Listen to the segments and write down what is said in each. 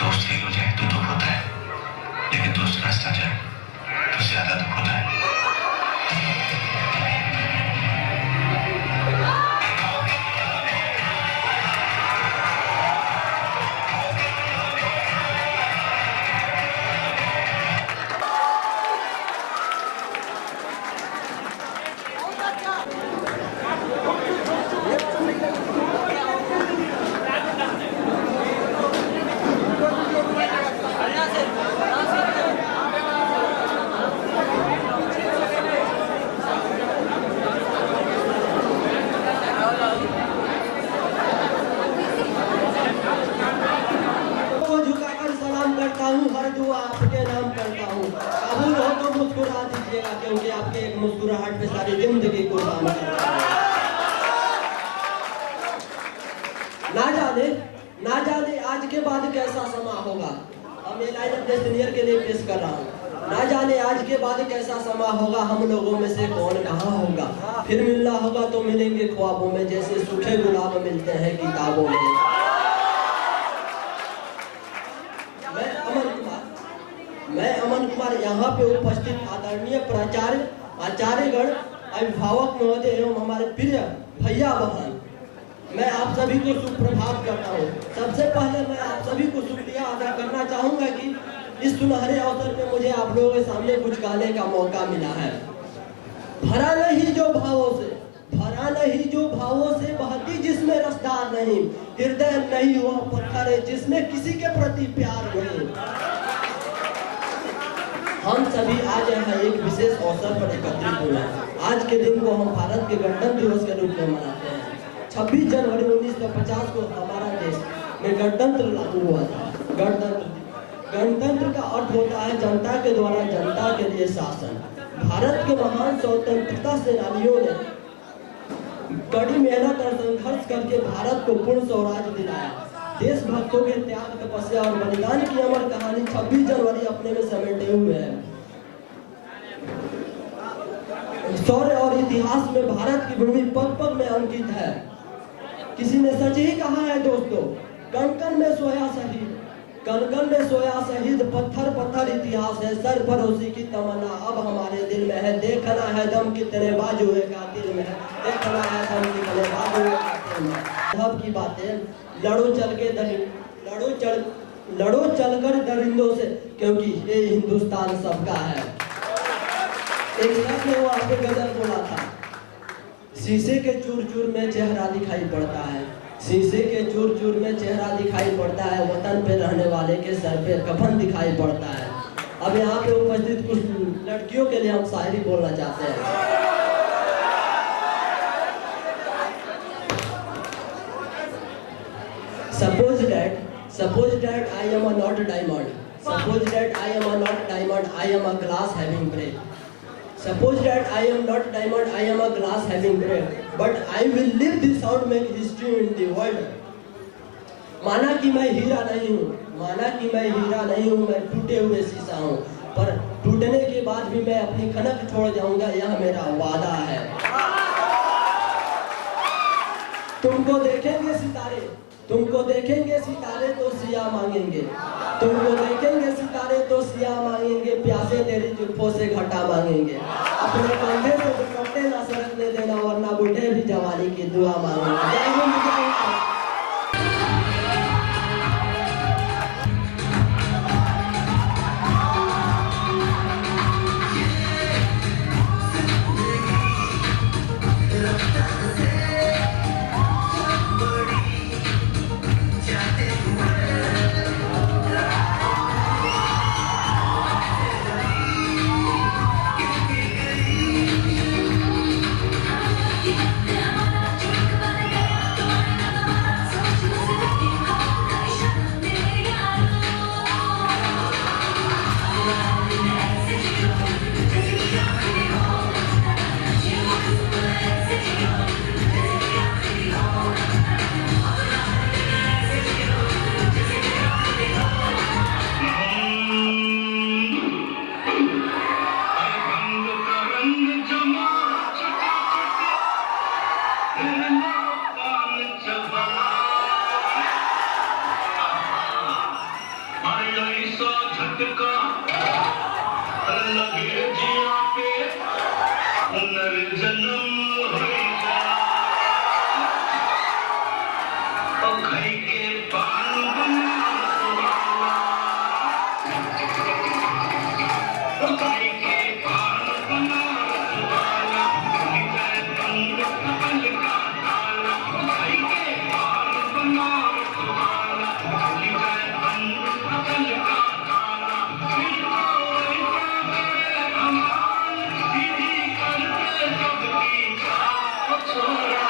दोस्त फेल हो जाए तो दुख होता है, लेकिन दोस्त रास्ता जाए तो ज्यादा दुख होता है। हर दुआ आपके नाम करता हूँ, कबूल हो तो मुस्कुरा दीजिएगा, क्योंकि आपके एक मुस्कुराहट पे सारी जिंदगी कुर्बान करता हूँ। ना जाने आज के बाद कैसा समा होगा। हम ये लाइन अपने सीनियर के लिए पेश कर रहा हूँ। ना जाने आज के बाद कैसा समा होगा, हम लोगों में से कौन कहाँ होगा। फिर मिलना होगा तो मिलेंगे ख्वाबों में, जैसे सूखे गुलाब मिलते हैं किताबों में। मैं अमन कुमार यहाँ पे उपस्थित आदरणीय प्राचार्य, आचार्यगण, अभिभावक महोदय एवं हमारे प्रिय भैया बहन, मैं आप सभी को सुप्रभात करता हूँ। सबसे पहले मैं आप सभी को शुक्रिया अदा करना चाहूँगा कि इस सुनहरे अवसर पे मुझे आप लोगों के सामने कुछ गाने का मौका मिला है। भरा नहीं जो भावों से बहती जिसमें रसदार नहीं, हृदय नहीं हुआ पत्थर है जिसमें किसी के प्रति प्यार नहीं। हम सभी आज यहाँ एक विशेष अवसर पर एकत्रित हुए हैं। आज के दिन को हम भारत के गणतंत्र दिवस के रूप में मनाते हैं। 26 जनवरी 1950 को हमारा देश में गणतंत्र लागू हुआ था। गणतंत्र का अर्थ होता है जनता के द्वारा जनता के लिए शासन। भारत के महान स्वतंत्रता सेनानियों ने कड़ी मेहनत और संघर्ष करके भारत को पूर्ण स्वराज दिलाया। देशभक्तों के त्याग, तपस्या और बलिदान की अमर कहानी 26 जनवरी अपने में समेटे हुए है। शौर्य और इतिहास में भारत की भूमि पग पग में अंकित है। किसी ने सच ही कहा है दोस्तों, कण कण में सोया शहीद, पत्थर पत्थर इतिहास है, सर पर उसी की तमन्ना अब हमारे दिल में है। देखना है दम कितने बाजू है कातिल में है, देखना है दम कितने बाजू है कातिल में। सब की बातें लड़ो चलकर दरिंदों से, क्योंकि ये हिंदुस्तान सबका है। एक शख्स ने वहाँ पे गजल बोला था, शीशे के चूर चूर में चेहरा दिखाई पड़ता है, शीशे के चूर चूर में चेहरा दिखाई पड़ता है, वतन पे रहने वाले के सर पे कफन दिखाई पड़ता है। अब यहाँ पे उपस्थित कुछ लड़कियों के लिए हम शायरी बोलना चाहते हैं। Suppose that I am a not a diamond. Suppose that I am a not a diamond. I am a glass having break. Suppose that I am not a diamond. I am a glass having break. But I will live this sound, make history in the world. माना कि मैं हीरा नहीं हूँ, मैं टूटे हुए शीशा हूँ, पर टूटने के बाद भी मैं अपनी खनक छोड़ जाऊंगा, यह मेरा वादा है। तुमको देखेंगे सितारे तो सिया मांगेंगे, तुमको देखेंगे सितारे तो सिया मांगेंगे, प्यासे तेरी जुल्फों से घटा मांगेंगे, अपने कंधे से दुपट्टे ना सरकने देना, वरना बूढ़े भी जवानी की दुआ मांगेंगे। जय हिंद, जय हिंद। जैसा झटका लगे जिया पे नरजन्म हो जा खाई के पान बना खाई के पान बना वाला जाए बंद कमल का ताला खाई के पान बना वाला जाए बंद कमल का ताला फिर कोई करे अमान विधि करते सबकी चाह छोरा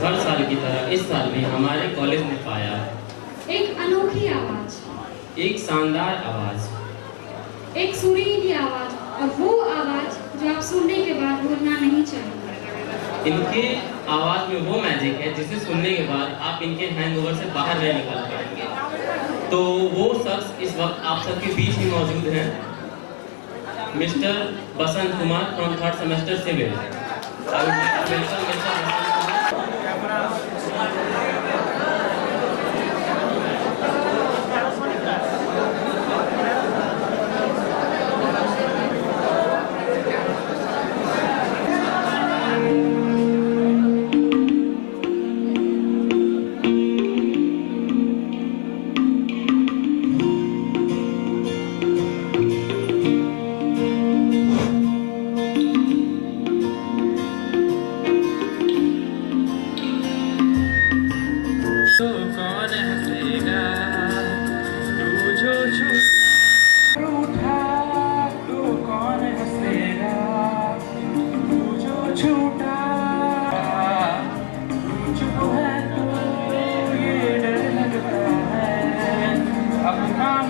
हर साल की तरह इस साल भी हमारे कॉलेज ने पाया एक अनोखी आवाज, एक शानदार आवाज, एक सुरीली आवाज, और वो आवाज जो आप सुनने के बाद भूलना नहीं चाहिए। इनके आवाज में वो मैजिक है जिसे सुनने के बाद आप इनके हैंगओवर से बाहर नहीं निकल पाएंगे। तो वो शख्स इस वक्त आप सबके बीच ही मौजूद हैं, mister Basant Kumar from 3rd semester civil.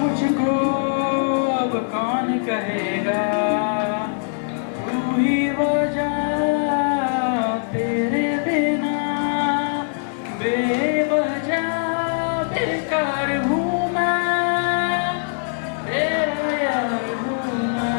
मुझको अब कौन कहेगा, तू ही वजह तेरे बिना बेवजह बेकार हूँ मैं, तेरा यार हूँ मैं।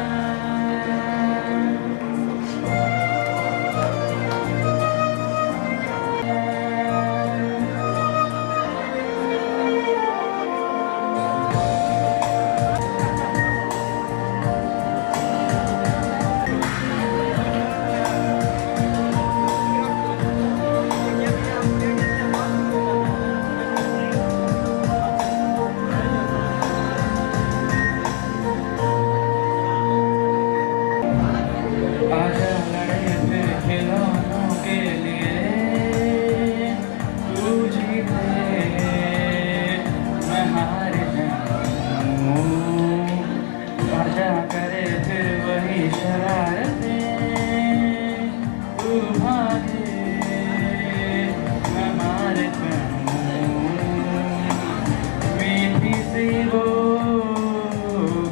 करे फिर वही शरारतें, तू भागे मैं मार मीठी सी वो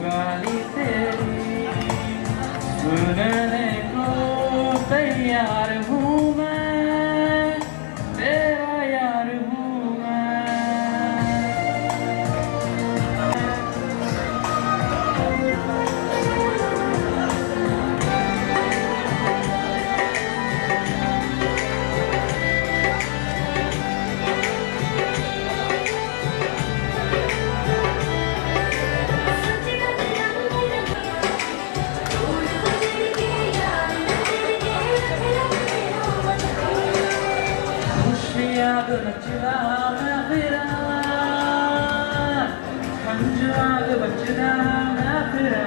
गाली तेरी सुनने को तैयार हूँ मैं, तेरा यार हूँ मैं। आग नचदा मैं फिरा, पंज आग बचदा मैं फिरा,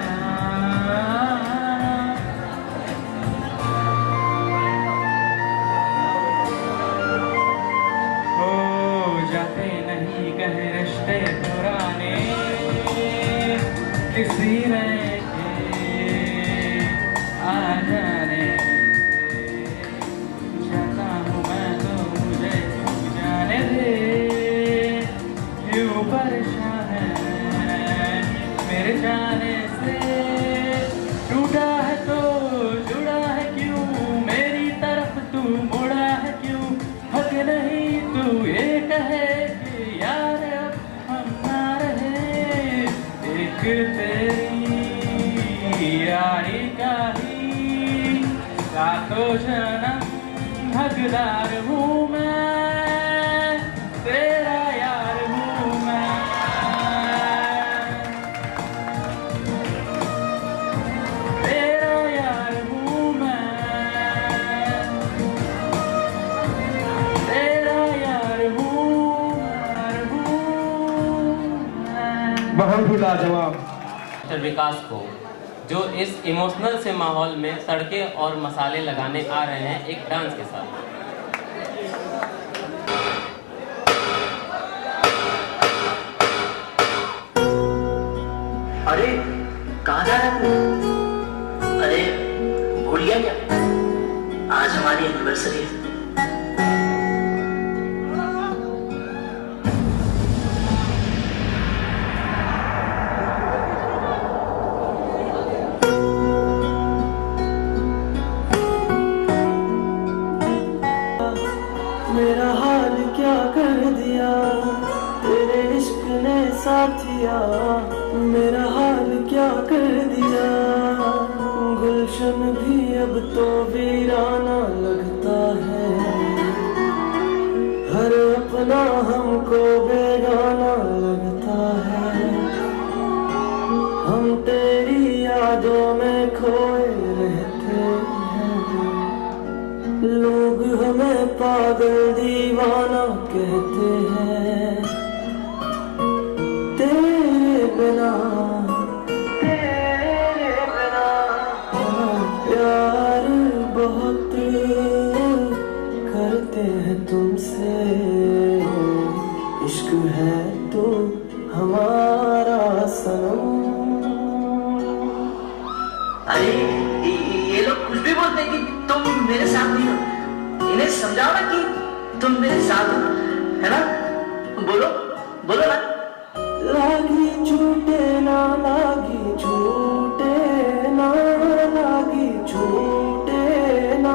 सातों जन्म हकदार हूँ मैं, तेरा यार हूँ मैं। तेरा यार हूँ मैं, तेरा यार हूँ मैं। बहुत ही लाजवाब। डॉक्टर विकास को जो इस इमोशनल से माहौल में तड़के और मसाले लगाने आ रहे हैं एक डांस के साथ। अरे कहाँ जा रहा है? अरे भूल गया क्या? आज हमारी एनिवर्सरी है। मेरा हाल क्या कर दिया तेरे इश्क ने साथिया, मेरा हाल क्या कर दिया। गुलशन भी अब तो वीराना लगता है, हर अपना हमको बेगाना लगता है। हम तेरी यादों में खोए रहते हैं, लोग हमें पागल दीवाना कहते हैं। तेरे बिना प्यार बहुत करते हैं तुमसे, इश्क है तो हमारा सनम। अरे ये लोग कुछ भी बोलते हैं कि तुम मेरे साथ नहीं हो। इन्हें समझाओ ना कि तुम मेरे साथ हो, है ना? बोलो बोलो ना। लागी छूटे ना लागी छूटे ना, लागी छूटे ना,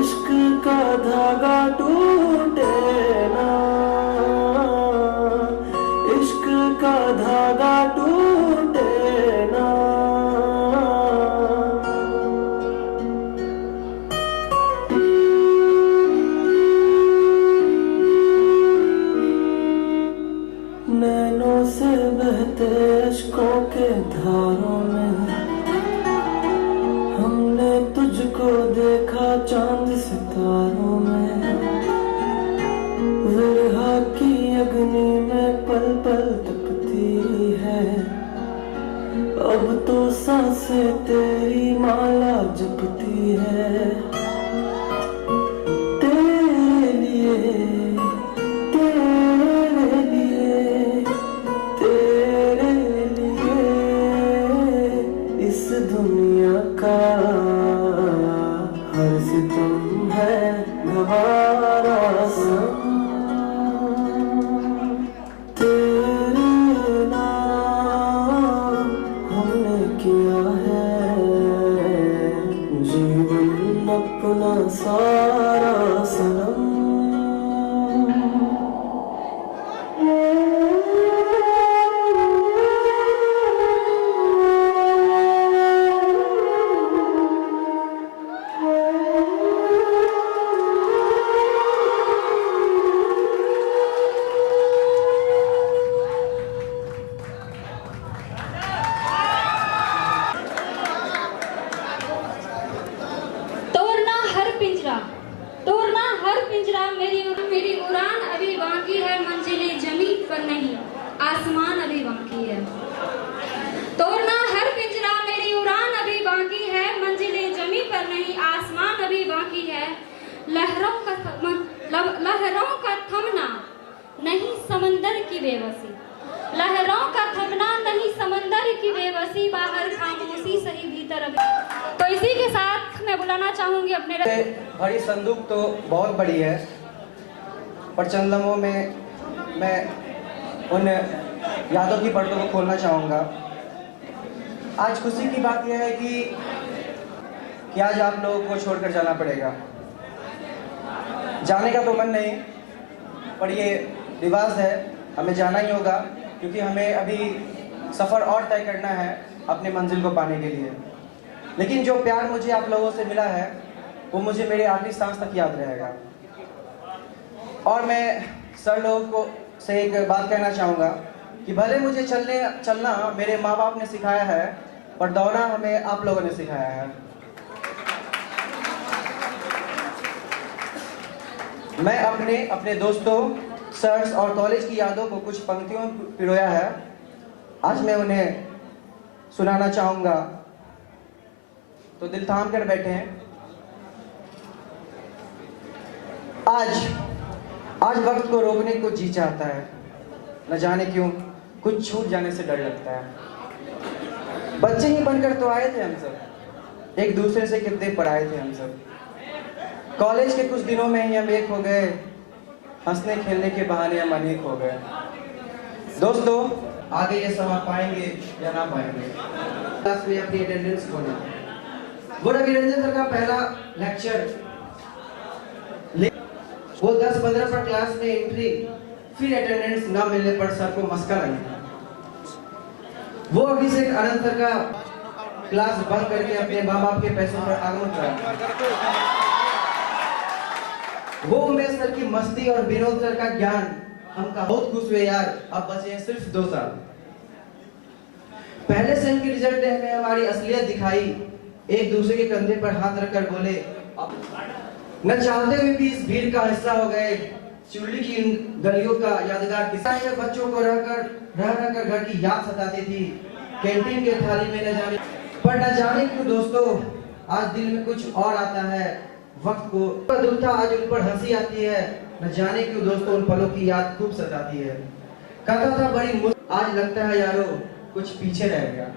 इश्क का धागा टूटे ना, इश्क का धागा टूटे ना। नैनों से बहते अश्कों के धारों में हमने तुझको देखा चांद सितारों में। विरहा की अग्नि में पल पल तपती है, अब तो सांसें तेरी माला जपती है। तेरे लिए तेरे लिए तेरे लिए इस दुनिया का हर सितम है गवारा सनम। तेरे नाम हमने किया है जीवन अपना सारा सनम। तोड़ना हर पिंजरा, तोड़ना हर पिंजरा, मेरी उड़ान अभी बाकी है, मंजिलें जमीन पर नहीं आसमान अभी बाकी है। तोड़ना हर पिंजरा, मेरी उड़ान अभी बाकी है, मंजिलें जमीन पर नहीं आसमान अभी बाकी है। लहरों का थमना नहीं समंदर की बेबसी, लहरों का थमना नहीं समंदर की बेबसी, बाहर खामोशी सही भीतर अभी। तो इसी के साथ मैं बुलाना चाहूंगी अपने भरी संदूक तो बहुत बड़ी है, पर चंद लम्हों में मैं उन यादों की पर्दों को खोलना चाहूँगा। आज खुशी की बात यह है कि आज आप लोगों को छोड़कर जाना पड़ेगा। जाने का तो मन नहीं, पर ये रिवाज है, हमें जाना ही होगा, क्योंकि हमें अभी सफ़र और तय करना है अपनी मंजिल को पाने के लिए। लेकिन जो प्यार मुझे आप लोगों से मिला है वो मुझे मेरे आखिरी सांस तक याद रहेगा। और मैं सर लोगों को से एक बात कहना चाहूँगा कि भले मुझे चलना मेरे माँ बाप ने सिखाया है, पर दौड़ना हमें आप लोगों ने सिखाया है। मैं अपने दोस्तों, सर्स और कॉलेज की यादों को कुछ पंक्तियों में पिरोया है। आज मैं उन्हें सुनाना चाहूँगा, तो दिल थाम कर बैठे हैं। आज वक्त को रोकने को जी चाहता है, न जाने क्यों कुछ छूट जाने से डर लगता है। बच्चे ही बनकर तो आए थे हम सब, एक दूसरे से कितने पढ़ाए थे हम सब। कॉलेज के कुछ दिनों में ही हम एक हो गए, हंसने खेलने के बहाने हम अनेक हो गए। दोस्तों, आगे ये समा पाएंगे या ना पाएंगे, क्लास में अपनी अटेंडेंस खोना। वो रवि रंजन सर का पहला लेक्चर, वो 10-15 पर क्लास में एंट्री, फिर अटेंडेंस ना मिलने पर सर को मस्का लगना। वो अभिषेक आनंद सर का क्लास बंद करके अपने माँ बाप के पैसों पर आगमन करा। वो उमेश सर की मस्ती और विनोद सर का ज्ञान, हम का बहुत खुश हुए यार, अब बचे हैं सिर्फ 2 साल। पहले सेम की रिजल्ट ने हमें हमारी असलियत दिखाई, एक दूसरे के कंधे पर हाथ रखकर बोले न चाहते हुए भी इस भीड़ का हिस्सा हो गए। चुल्ली की इन गलियों का यादगार किस्सा है। बच्चों को रह कर घर की याद सताती थी, कैंटीन के थाली में न जाने, पर न जाने क्यों दोस्तों आज दिल में कुछ और आता है। वक्त को दुख था, आज उन पर हंसी आती है, न जाने क्यों दोस्तों उन पलों की याद खूब सताती है। कथा था बड़ी आज लगता है यारो कुछ पीछे रह गया।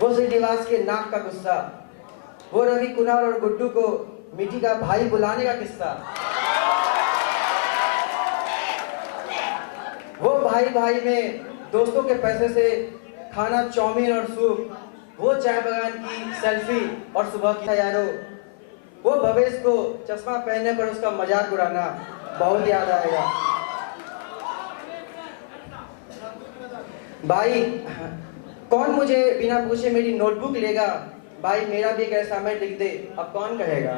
वो श्रीनिवास के नाक का गुस्सा, वो रवि कुणाल और गुड्डू को मिठी का भाई बुलाने का किस्सा, वो भाई में दोस्तों के पैसे से खाना चाउमीन और सूप, वो चाय बगान की सेल्फी और सुबह की यारो, वो भवेश को चश्मा पहनने पर उसका मजाक उड़ाना बहुत याद आएगा। भाई कौन मुझे बिना पूछे मेरी नोटबुक लेगा, भाई मेरा भी एक असाइनमेंट लिख दे, अब कौन कहेगा।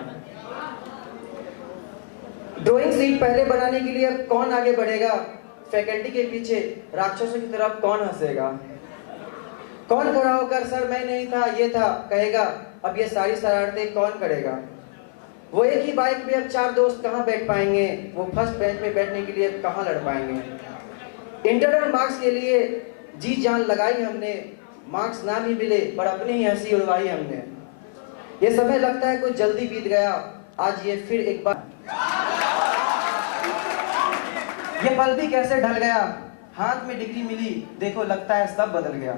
ड्राइंग शीट पहले बनाने के लिए अब कौन आगे बढ़ेगा, फैकल्टी के पीछे राक्षसों की तरफ कौन हंसेगा। कौन खड़ा होकर सर मैं नहीं था ये था कहेगा, अब ये सारी शरारतें कौन करेगा। वो एक ही बाइक में अब 4 दोस्त कहाँ बैठ पाएंगे, वो फर्स्ट बेंच में बैठने के लिए कहाँ लड़ पाएंगे। इंटरनल मार्क्स के लिए जी जान लगाई हमने, मार्क्स ना भी मिले पर अपनी ही हंसी उड़वाई हमने। ये समय लगता है कुछ जल्दी बीत गया, आज ये फिर एक बार ये पल भी कैसे ढल गया, हाथ में डिग्री मिली देखो लगता है सब बदल गया।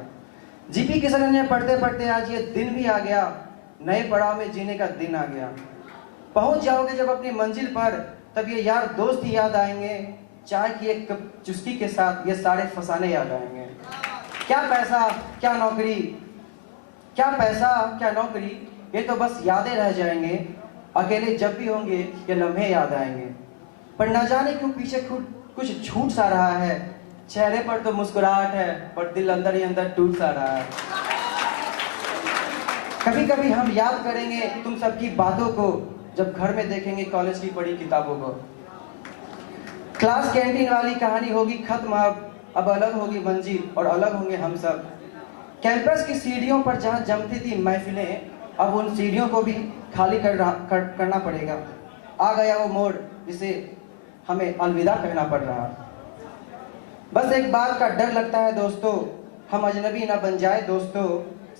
जीपी किशन ने पढ़ते पढ़ते आज ये दिन भी आ गया, नए पड़ाव में जीने का दिन आ गया। पहुंच जाओगे जब अपनी मंजिल पर, तब ये यार दोस्त ही याद आएंगे, चाय की एक कप चुस्की के साथ ये सारे फसाने याद आएंगे। क्या पैसा क्या नौकरी, क्या पैसा क्या नौकरी, ये तो बस यादें रह जाएंगे। अकेले जब भी होंगे ये लम्हे याद आएंगे। पर न जाने क्यों पीछे कुछ छूट सा रहा है, चेहरे पर तो मुस्कुराहट है पर दिल अंदर ही अंदर टूट सा रहा है। कभी कभी हम याद करेंगे तुम सबकी बातों को, जब घर में देखेंगे कॉलेज की पढ़ी किताबों को। क्लास कैंटीन वाली कहानी होगी खत्म, अब अलग होगी मंजिल और अलग होंगे हम सब। कैंपस की सीढ़ियों पर जहाँ जमती थी महफिलें, अब उन सीढ़ियों को भी खाली करना पड़ेगा। आ गया वो मोड़ जिसे हमें अलविदा कहना पड़ रहा। बस एक बात का डर लगता है दोस्तों, हम अजनबी ना बन जाए दोस्तों।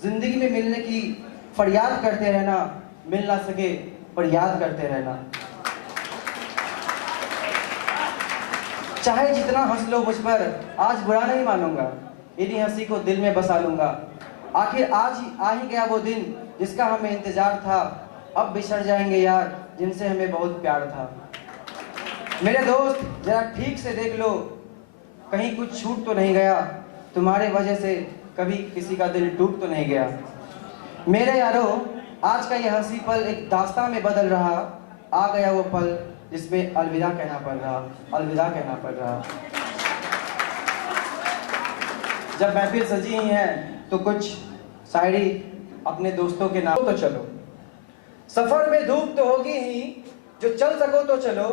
जिंदगी में मिलने की फरियाद करते रहना, मिल ना सके पर याद करते रहना। चाहे जितना हंस लो मुझ पर, आज बुरा नहीं मानूंगा, इन्हीं हंसी को दिल में बसा लूंगा। आखिर आज ही आ ही गया वो दिन जिसका हमें इंतजार था, अब बिछड़ जाएंगे यार जिनसे हमें बहुत प्यार था। मेरे दोस्त जरा ठीक से देख लो, कहीं कुछ छूट तो नहीं गया, तुम्हारे वजह से कभी किसी का दिल टूट तो नहीं गया। मेरे यारों आज का यह हंसी पल एक दास्तां में बदल रहा, आ गया वो पल जिसमें अलविदा कहना पड़ रहा, अलविदा कहना पड़ रहा। जब महफिल सजी ही है तो कुछ शायरी अपने दोस्तों के नाम तो चलो। सफर में धूप तो होगी ही, जो चल सको तो चलो,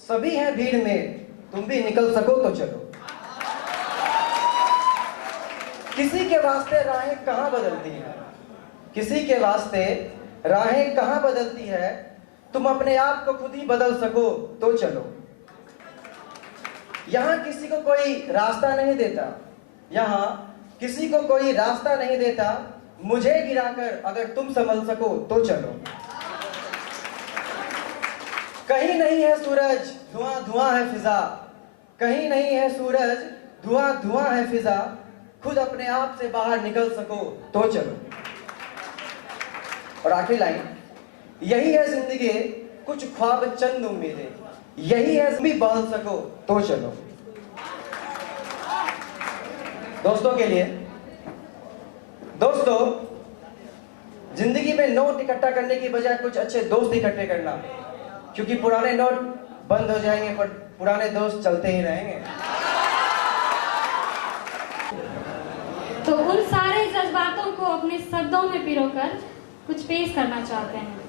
सभी हैं भीड़ में, तुम भी निकल सको तो चलो। किसी के वास्ते राहें कहाँ बदलती है, किसी के वास्ते राहें कहाँ बदलती है, तुम अपने आप को खुद ही बदल सको तो चलो। यहाँ किसी को कोई रास्ता नहीं देता, यहाँ किसी को कोई रास्ता नहीं देता, मुझे गिराकर अगर तुम संभल सको तो चलो। कहीं नहीं है सूरज, धुआं धुआं है फिजा, कहीं नहीं है सूरज, धुआं धुआं है फिजा, खुद अपने आप से बाहर निकल सको तो चलो। और आखिरी लाइन, यही है जिंदगी, कुछ ख्वाब चंद उम्मीदें, यही है भी बढ़ सको तो चलो। दोस्तों के लिए, दोस्तों जिंदगी में नोट इकट्ठा करने की बजाय कुछ अच्छे दोस्त इकट्ठे करना, क्योंकि पुराने नोट बंद हो जाएंगे पर पुराने दोस्त चलते ही रहेंगे। तो उन सारे जज्बातों को अपने शब्दों में पिरोकर कुछ पेश करना चाहते हैं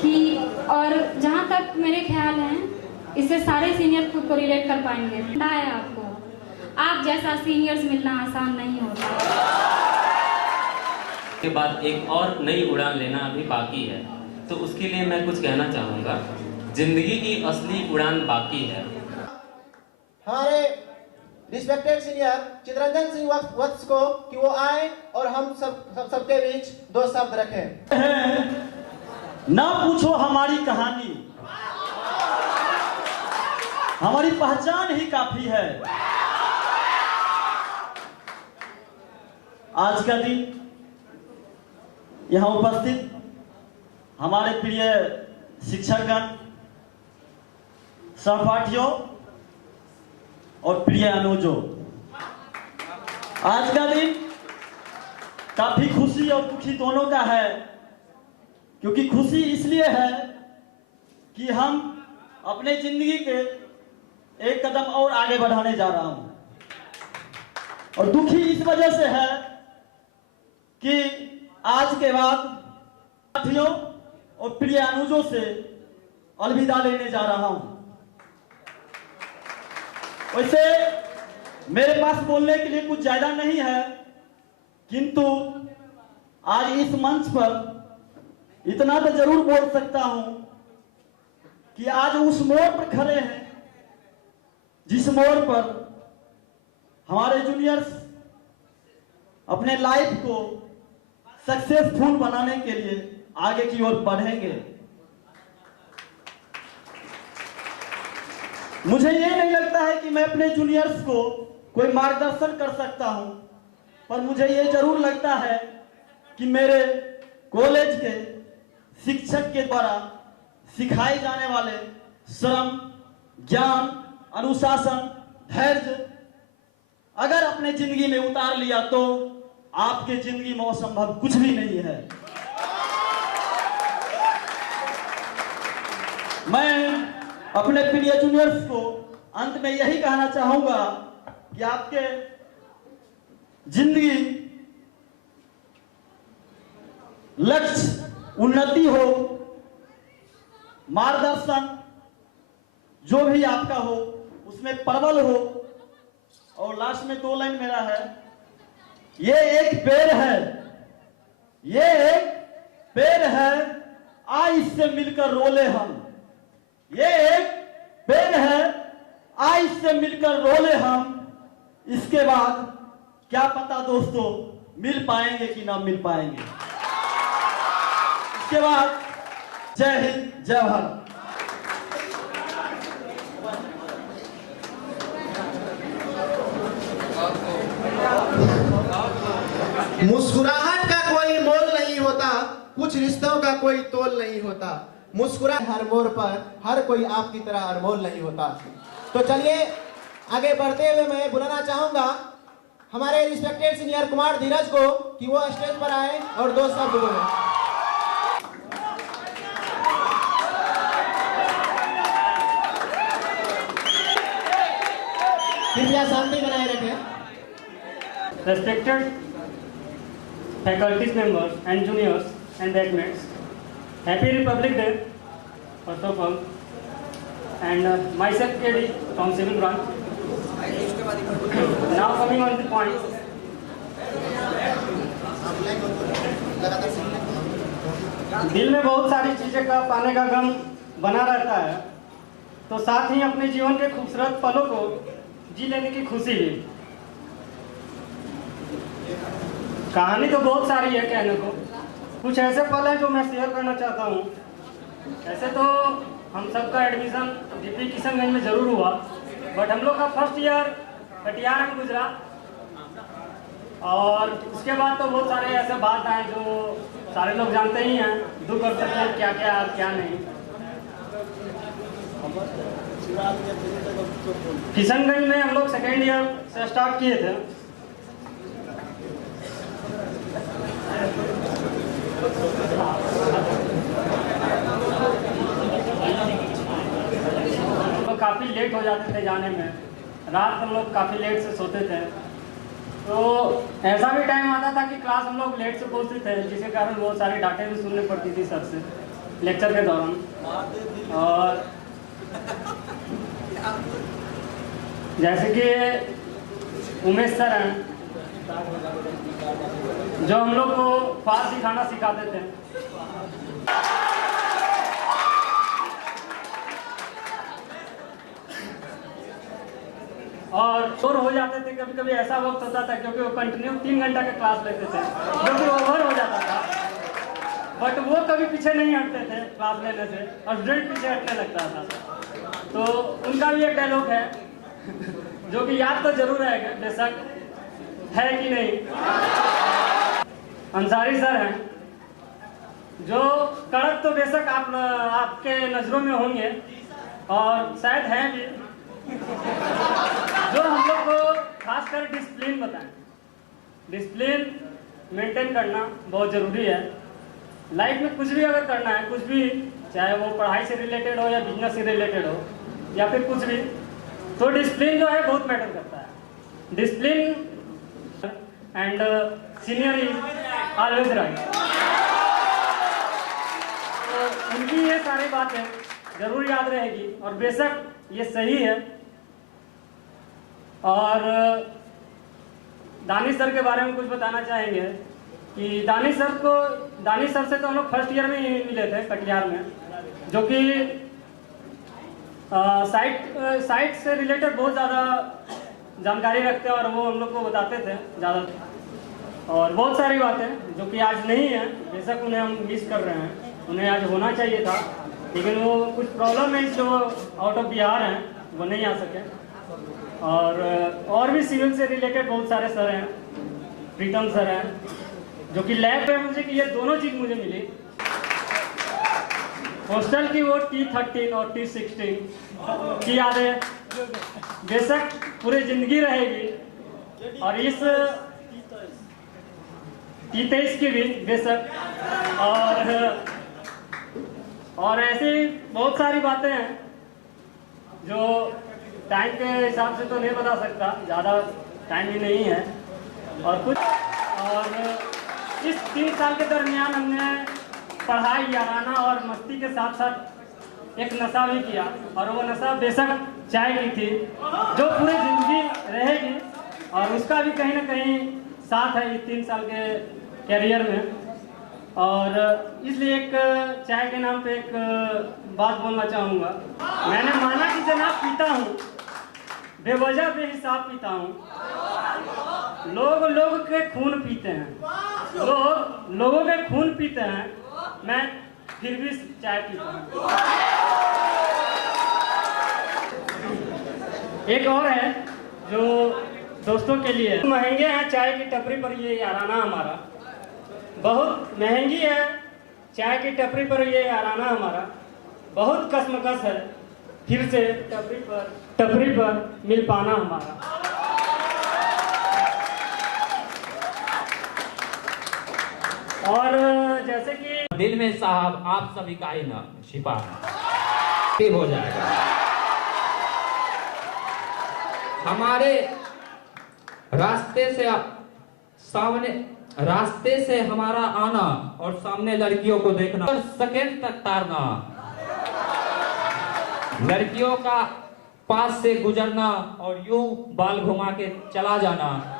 कि, और जहाँ तक मेरे ख्याल हैं इससे सारे सीनियर खुद को रिलेट कर पाएंगे। ठंडा है आपको, आप जैसा सीनियर्स मिलना आसान नहीं होता। के बाद एक और नई उड़ान लेना अभी बाकी है, तो उसके लिए मैं कुछ कहना चाहूँगा। जिंदगी की असली उड़ान बाकी है। हमारे रिस्पेक्टेड सीनियर चित्रंजन सिंह वत्स को कि वो आए और हम सबके बीच दो शब्द रखें। ना पूछो हमारी कहानी, हमारी पहचान ही काफी है। आज का दिन यहाँ उपस्थित हमारे प्रिय शिक्षकगण, सहपाठियों और प्रिय अनुजों, आज का दिन काफी खुशी और दुखी दोनों का है। क्योंकि खुशी इसलिए है कि हम अपने जिंदगी के एक कदम और आगे बढ़ाने जा रहा हूं, और दुखी इस वजह से है कि आज के बाद साथियों और प्रिय अनुजों से अलविदा लेने जा रहा हूं। वैसे मेरे पास बोलने के लिए कुछ ज्यादा नहीं है, किंतु आज इस मंच पर इतना तो जरूर बोल सकता हूं कि आज उस मोड़ पर खड़े हैं जिस मोड़ पर हमारे जूनियर्स अपने लाइफ को सक्सेसफुल बनाने के लिए आगे की ओर बढ़ेंगे। मुझे ये नहीं लगता है कि मैं अपने जूनियर्स को कोई मार्गदर्शन कर सकता हूं, पर मुझे ये जरूर लगता है कि मेरे कॉलेज के शिक्षक के द्वारा सिखाए जाने वाले श्रम, ज्ञान, अनुशासन, धैर्य अगर अपने जिंदगी में उतार लिया तो आपके जिंदगी में असंभव कुछ भी नहीं है। मैं अपने प्रिय जूनियर्स को अंत में यही कहना चाहूंगा कि आपके जिंदगी लक्ष्य उन्नति हो, मार्गदर्शन जो भी आपका हो उसमें प्रबल हो। और लास्ट में 2 लाइन मेरा है, ये एक पेड़ है, ये एक पेड़ है, आ इससे मिलकर रोले हम। ये एक पेड़ है, आ इससे मिलकर रोले हम। इसके बाद क्या पता दोस्तों मिल पाएंगे कि ना मिल पाएंगे। इसके बाद जय हिंद, जय भारत। मुस्कुराहट का कोई मोल नहीं होता, कुछ रिश्तों का कोई तोल नहीं होता। मुस्कुरा हर मोड़ पर हर कोई आपकी तरह अनमोल नहीं होता। तो चलिए आगे बढ़ते हुए मैं बुलाना चाहूंगा हमारे रिस्पेक्टेड सीनियर कुमार धीरज को कि वो स्टेज पर आए और 2 शब्द बोले। कृपया कृपया शांति बनाए रखें। Respected faculty members and juniors and batchmates, Happy Republic Day, first of all, and myself KD from Civil Branch. Now coming on the point. दिल में बहुत सारी चीजें का पाने का गम बना रहता है, तो साथ ही अपने जीवन के खूबसूरत पलों को जी लेने की खुशी भी। कहानी तो बहुत सारी है कहने को, कुछ ऐसे पल हैं जो मैं शेयर करना चाहता हूँ। ऐसे तो हम सबका एडमिशन डीपी किशनगंज में जरूर हुआ, बट हम लोग का फर्स्ट ईयर कटिहार में गुजरा, और उसके बाद तो बहुत सारे ऐसे बात आए जो सारे लोग जानते ही हैं, दुख और तकलीफ क्या क्या और क्या नहीं। किशनगंज में हम लोग सेकेंड ईयर से स्टार्ट किए थे। तो काफ़ी लेट हो जाते थे जाने में, रात हम लोग काफ़ी लेट से सोते थे, तो ऐसा भी टाइम आता था कि क्लास हम लोग लेट से पहुंचते थे, जिसके कारण बहुत सारी डांटें भी सुननी पड़ती थी सर से लेक्चर के दौरान। और जैसे कि उमेश सर हैं जो हम लोग को फास्ट सिखाना सिखाते थे। और शोर हो जाते थे, कभी कभी ऐसा वक्त होता था क्योंकि वो कंटिन्यू 3 घंटा का क्लास लेते थे जो कि ओवर हो जाता था, बट वो कभी पीछे नहीं हटते थे क्लास लेने से, और स्टूडेंट पीछे हटने लगता था। तो उनका भी एक डायलॉग है जो कि याद तो जरूर है बेशक, है कि नहीं। अंसारी सर हैं जो कड़क तो बेशक आपके नजरों में होंगे और शायद हैं भी, जो हम लोग को खासकर डिसिप्लिन बताएं। डिसिप्लिन मेंटेन करना बहुत ज़रूरी है लाइफ में। कुछ भी अगर करना है, कुछ भी, चाहे वो पढ़ाई से रिलेटेड हो या बिजनेस से रिलेटेड हो या फिर कुछ भी, तो डिसिप्लिन जो है बहुत मैटर करता है। Discipline and senior is always right. तो उनकी ये सारी बातें जरूर याद रहेगी और बेशक ये सही है। और दानिश सर के बारे में कुछ बताना चाहेंगे कि दानिश सर से तो हम लोग फर्स्ट ईयर में ही मिले थे कटिहार में, जो कि साइट से रिलेटेड बहुत ज़्यादा जानकारी रखते हैं और वो हम लोग को बताते थे ज़्यादा, और बहुत सारी बातें जो कि आज नहीं है, बेशक उन्हें हम मिस कर रहे हैं, उन्हें आज होना चाहिए था, लेकिन वो कुछ प्रॉब्लम है जो आउट ऑफ बिहार हैं, वो नहीं आ सके। और भी सिविल से रिलेटेड बहुत सारे सर हैं, प्रीतम सर हैं जो कि लैब में मुझे कि ये दोनों चीज़ मुझे मिली, हॉस्टल की वो T13 और T16 की यादें बेशक पूरी जिंदगी रहेगी, और इस T23 की भी बेशक, और ऐसी बहुत सारी बातें हैं जो टाइम के हिसाब से तो नहीं बता सकता, ज़्यादा टाइम ही नहीं है। और इस 3 साल के दरमियान हमने पढ़ाई, याराना और मस्ती के साथ साथ एक नशा भी किया, और वो नशा बेशक चाय की थी जो पूरी जिंदगी रहेगी, और उसका भी कहीं ना कहीं साथ है इस 3 साल के कैरियर में। और इसलिए एक चाय के नाम पे एक बात बोलना चाहूँगा। मैंने माना कि जनाब पीता हूँ, बेवजह बेहिसाब पीता हूँ, लोग के खून पीते हैं, लोगों के खून पीते हैं, मैं फिर भी चाय पीता हूँ। एक और है जो दोस्तों के लिए, महंगे हैं चाय की टपरी पर ये याराना हमारा, बहुत महंगी है चाय की टपरी पर ये याराना हमारा, बहुत कसमकस है फिर से टपरी पर मिल पाना हमारा। और जैसे कि दिल में साहब आप सभी का ही ना छिपा हो जाएगा। हमारे रास्ते से हमारा आना और सामने लड़कियों को देखना और सेकंड तक तारना, लड़कियों का पास से गुजरना और यूं बाल घुमा के चला जाना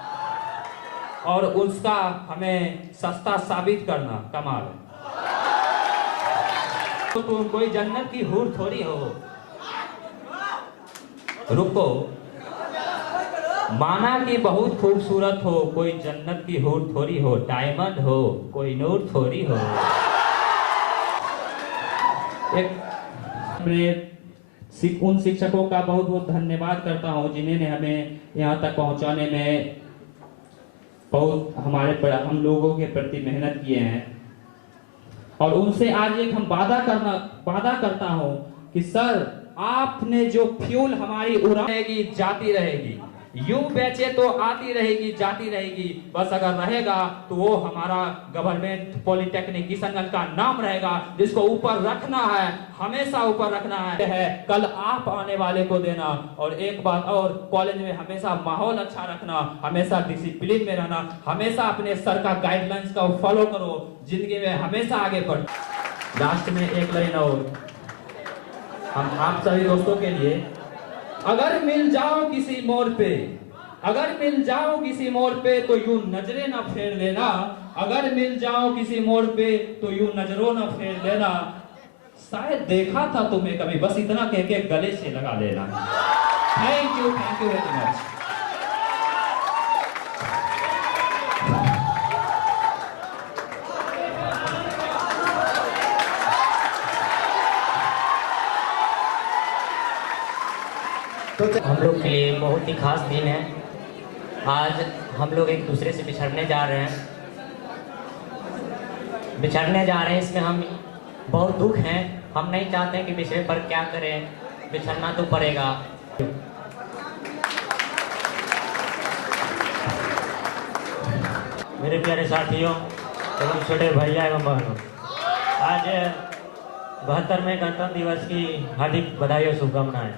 और उसका हमें सस्ता साबित करना, कमाल है। तो तुम कोई जन्नत की हूर थोड़ी हो। रुको, माना कि बहुत खूबसूरत हो, कोई जन्नत की हूर थोड़ी हो, डायमंड हो, कोई नूर थोड़ी हो। उन शिक्षकों का बहुत बहुत धन्यवाद करता हूं जिन्होंने हमें यहाँ तक पहुंचाने में बहुत हम लोगों के प्रति मेहनत किए हैं। और उनसे आज एक हम वादा करता हूं कि सर, आपने जो फ्यूल हमारी उड़ाएगी जाती रहेगी, यूं बेचे तो आती रहेगी जाती रहेगी, बस अगर रहेगा तो वो हमारा गवर्नमेंट पॉलिटेक्निक किशनगंज का नाम रहेगा, जिसको ऊपर रखना है, हमेशा ऊपर रखना है। कल आप आने वाले को देना। और एक बात और, कॉलेज में हमेशा माहौल अच्छा रखना, हमेशा डिसिप्लिन में रहना, हमेशा अपने सर का गाइडलाइंस का फॉलो करो, जिंदगी में हमेशा आगे बढ़। लास्ट में एक लाइन और हम आप सभी दोस्तों के लिए, अगर मिल जाओ किसी मोड़ पे, अगर मिल जाओ किसी मोड़ पे तो यूं नजरें ना फेर लेना, अगर मिल जाओ किसी मोड़ पे तो यूं नजरों ना फेर लेना, शायद देखा था तुम्हें कभी, बस इतना कह के गले से लगा लेना। Thank you very much. हम लोग के लिए बहुत ही खास दिन है। आज हम लोग एक दूसरे से बिछड़ने जा रहे हैं, इसमें हम बहुत दुख हैं। हम नहीं चाहते हैं कि बिछड़े पर क्या करें, बिछड़ना तो पड़ेगा। मेरे प्यारे साथियों एवं छोटे भैया एवं बहनों, आज 72वें गणतंत्र दिवस की हार्दिक बधाई और शुभकामनाएं।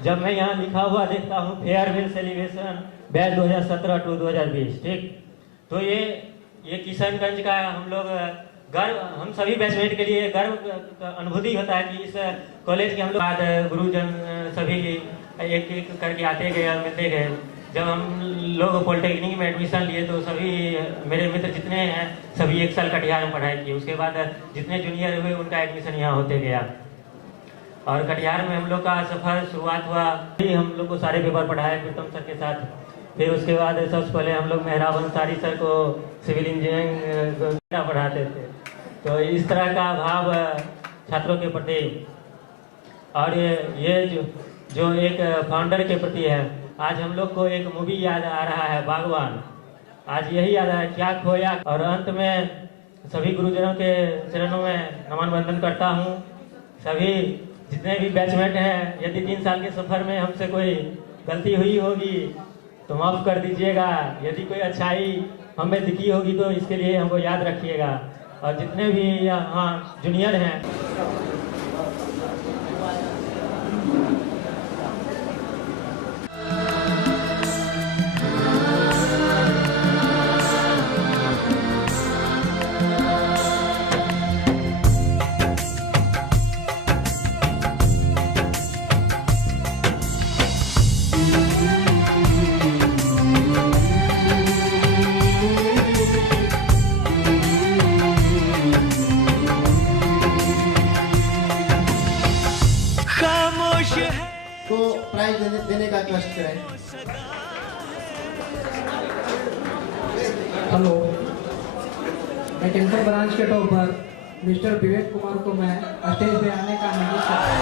जब मैं यहाँ लिखा हुआ देखता हूँ फेयरवेल सेलिब्रेशन बैच 2017 टू 2020, ठीक, तो ये किशनगंज का हम लोग गर्व, हम सभी बैचमेट के लिए गर्व अनुभूति होता है कि इस कॉलेज के हम लोग गुरुजन सभी एक एक करके आते गए और मिलते गए। जब हम लोग पॉलिटेक्निक में एडमिशन लिए तो सभी मेरे मित्र जितने हैं सभी एक साल कटिहार में पढ़ाई किए। उसके बाद जितने जूनियर हुए उनका एडमिशन यहाँ होते गया और कटिहार में हम लोग का सफ़र शुरुआत हुआ। हम लोग को सारे पेपर पढ़ाए प्रीतम सर के साथ। फिर उसके बाद सबसे पहले हम लोग मेहराब अंसारी सर को सिविल इंजीनियरिंग पढ़ाते थे। तो इस तरह का भाव छात्रों के प्रति और ये जो एक फाउंडर के प्रति है। आज हम लोग को एक मूवी याद आ रहा है, बागवान। आज यही याद है, क्या खोया। और अंत में सभी गुरुजनों के चरणों में नमन वंदन करता हूँ। सभी जितने भी बैचमेट हैं, यदि 3 साल के सफ़र में हमसे कोई गलती हुई होगी तो माफ़ कर दीजिएगा। यदि कोई अच्छाई हमें दिखी होगी तो इसके लिए हमको याद रखिएगा। और जितने भी यहाँ जूनियर हैं, देने का कष्ट करें। हेलो, मैं टेंपर ब्रांच के टॉपर मिस्टर विवेक कुमार को मैं स्टेज पे आने का अनुरोध करता हूं।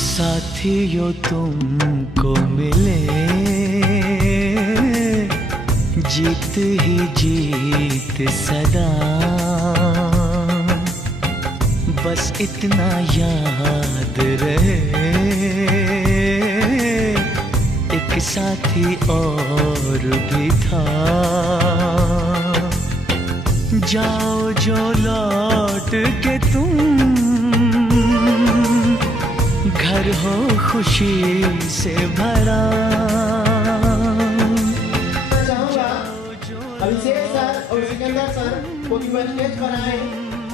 साथियों तुमको मिले जीत ही जीत सदा, बस इतना याद रहे एक साथी और भी था। जाओ जो लौट के तुम घर हो खुशी से भरा। चाहूंगा अभिषेक सर और सिकंदर सर को स्टेज पर आए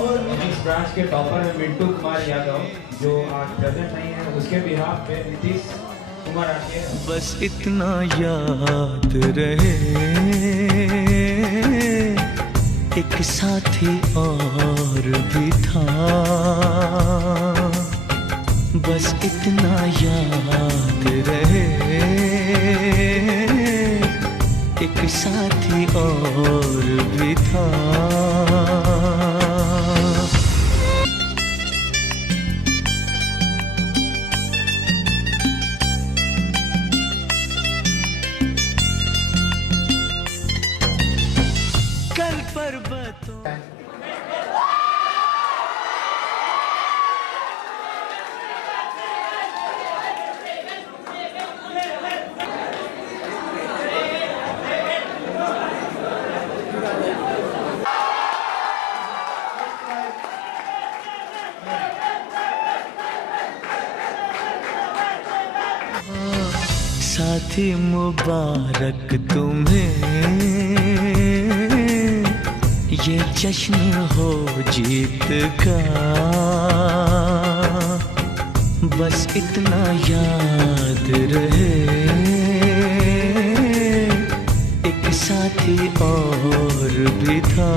और इस ब्रांच के टॉपर है मिंटू कुमार यादव जो आज प्रेजेंट नहीं है, उसके बिहाफ पे नीतीश कुमार आके बस इतना याद रहे एक साथी और भी था, बस इतना याद रहे एक साथी और भी था। कल पर्वतों साथी मुबारक तुम्हें ये जश्न हो जीत का, बस इतना याद रहे एक साथी और भी था।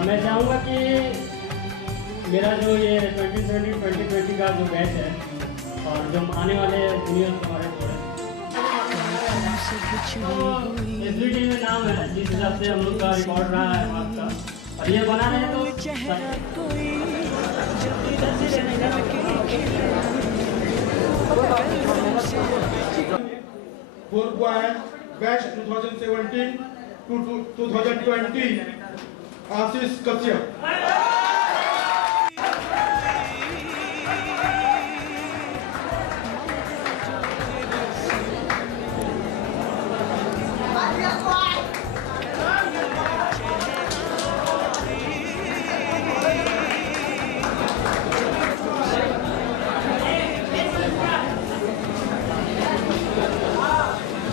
मैं चाहूँगा कि मेरा जो ये 2020 का जो बैच है और जो आने वाले जूनियर्स हमारे जो है एसबीटी में नाम है जिस हिसाब से हम लोग का रिकॉर्ड रहा है वहाँ का, और ये बना रहे तो बैच 2017 to 2020 आशीष कश्यप।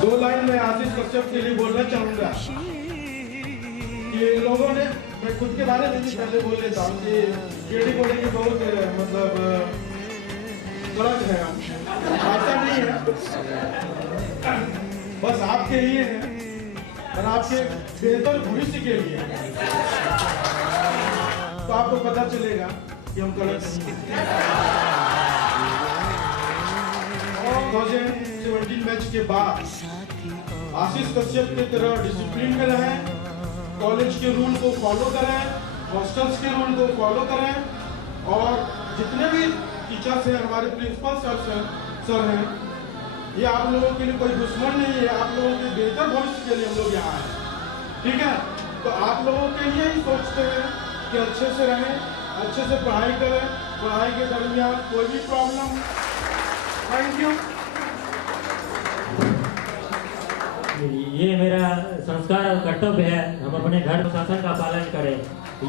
दो लाइन में आशीष कश्यप के लिए बोलना चाहूंगा कि लोगों ने, मैं खुद के बारे में भी पहले बोल लेता हूँ कि केडी कोडी की बहुत मतलब गलत है, ऐसा नहीं है, बस आपके लिए है और आपके बेहतर भविष्य के लिए, तो आपको पता चलेगा कि हम गलत नहीं। और 2017 मैच के बाद आशीष कश्यप की तरह डिसिप्लिन में रहें, कॉलेज के रूल को फॉलो करें, हॉस्टल्स के रूल को फॉलो करें, और जितने भी टीचर्स हैं, हमारे प्रिंसिपल सर हैं, ये आप लोगों के लिए कोई दुश्मन नहीं है, आप लोगों के बेहतर भविष्य के लिए हम लोग यहाँ हैं, ठीक है। तो आप लोगों के लिए ही सोचते हैं कि अच्छे से रहें, अच्छे से पढ़ाई करें, पढ़ाई के दरमियान कोई भी प्रॉब्लम। Thank you. ये मेरा संस्कार और कर्तव्य है, हम अपने घर शासन का पालन करें,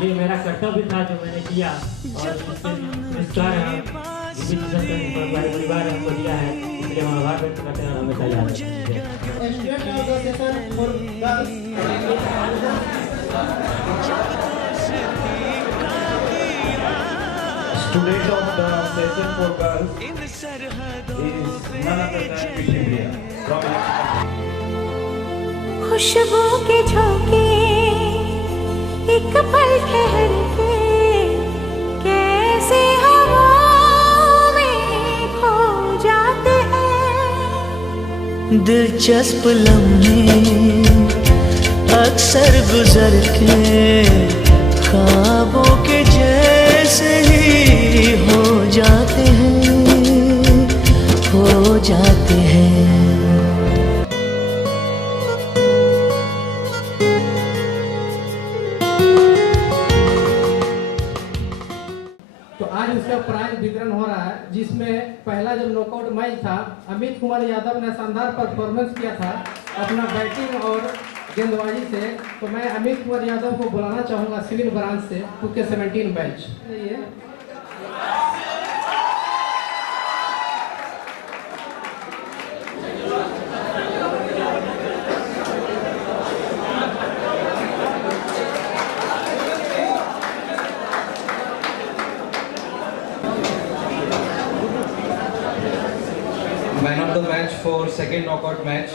ये मेरा कर्तव्य था जो मैंने किया, और संस्कार परिवार हमको दिया है, इसलिए हम आभार व्यक्त करते हैं और हमेशा याद Student of the session for girls is none other than Prithviya from खुशबू के झोंके एक पल ठहर के कैसे हवाओं में खो जाते हैं। दिलचस्प लम्हे अक्सर गुजर के ख्वाबों के जैसे ही हो जाते हैं। तो आज उसका प्राइज वितरण हो रहा है, जिसमें पहला जब नॉकआउट मैच था, अमित कुमार यादव ने शानदार परफॉर्मेंस किया था अपना बैटिंग और गेंदबाजी से। तो मैं अमित कुमार यादव को बुलाना चाहूँगा सिविल ब्रांच से 2K17 batch. Man of the match for second knockout match.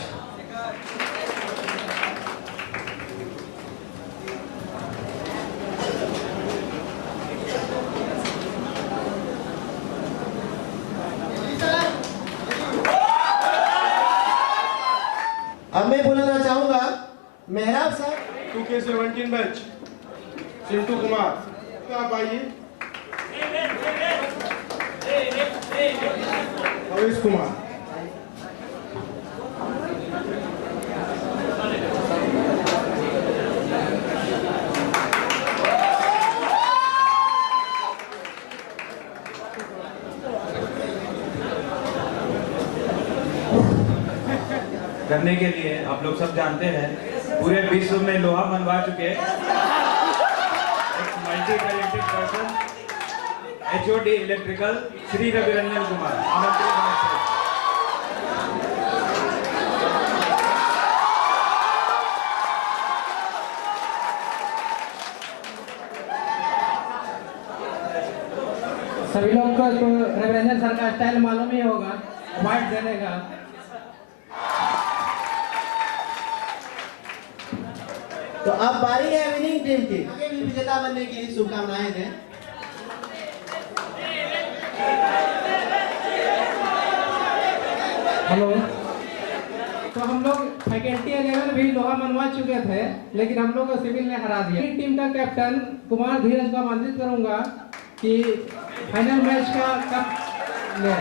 अब मैं बुलाना चाहूंगा मेहराब साहब। 2K17 बैच चिंटू कुमार, आप आइए। हरीश कुमार। करने के लिए आप लोग सब जानते हैं पूरे विश्व में लोहा मनवा चुके एक multi talented person HOD electrical Shri Raviranjan Kumar. सभी लोग को तो रविरंजन सर का स्टाइल मालूम ही होगा, व्हाइट देने का। तो अब बारी है विनिंग टीम की, आगे भी विजेता बनने की शुभकामनाएं दें। हेलो, तो हम लोग फैकल्टी 11 भी लोहा मनवा चुके थे, लेकिन हम लोग को सिविल ने हरा दिया। टीम का कैप्टन कुमार धीरज को आमंत्रित करूंगा कि फाइनल मैच का कप ले।